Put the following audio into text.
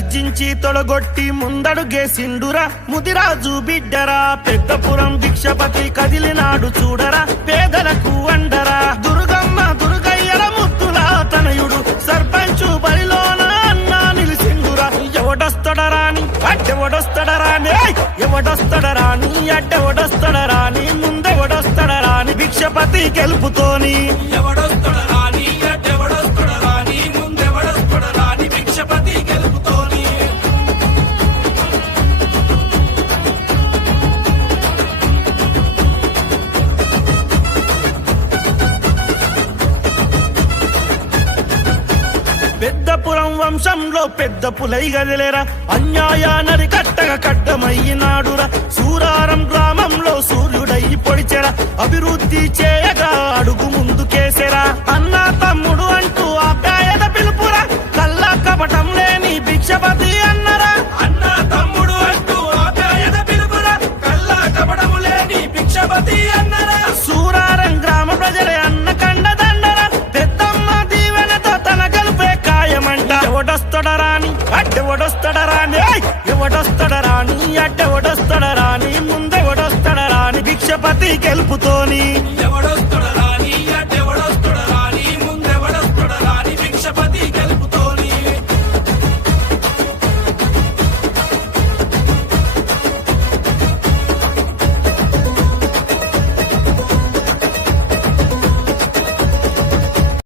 గర్జించి తొడగొట్టి ముందడుగేసిండురా ముదిరాజు బిడ్డరా పెద్దపురం భిక్షపతి కదిలినాడు చూడరా పేదలకు అండరా దుర్గమ్మ దుర్గయ్యల ముద్దుల తనయుడు సర్పంచు బలిలోన అన్నా నిలిసిండురా ఎవడొస్తడరాని అడ్డెవడొస్తడరాని ఎవడొస్తడరాని అడ్డెవడొస్తడరాని ముందెవడొస్తడరాని భిక్షపతి గెలుపుతోని ఎవడొస్తడరాని అడ్డెవడొస్తడరాని ముందెవడొస్తడరాని భిక్షపతి గెలుపుతోని పెద్దపురం వంశంలో పెద్ద పులై గదిలేరా అన్యాయానరి కట్టగా కట్టమయ్యినాడురా సూరారం గ్రామంలో సూర్యుడై పొడిచెరా అభివృద్ధి చేయగా అడుగు ముందుకేసెరా అన్నా తమ్ముడు అంటూ ఆప్యాయత పిలుపురా కల్లా కపటం లేని భిక్షపతి అన్నరా అన్నా తమ్ముడు అంటూ ఆప్యాయత పిలుపురా కల్లా కపటము లేని భిక్షపతి అన్నరా సూరారం గ్రామ ప్రజలే అన్న కండదండరా పెద్దమ్మ దీవెనతో తన గెలుపే ఖాయమంట ఎవడొస్తడరాని అడ్డెవడొస్తడరాని ఎవడొస్తడరాని అడ్డెవడొస్తడరాని ముందెవడొస్తడరాని భిక్షపతి గెలుపుతోని ఎవడొస్తడరాని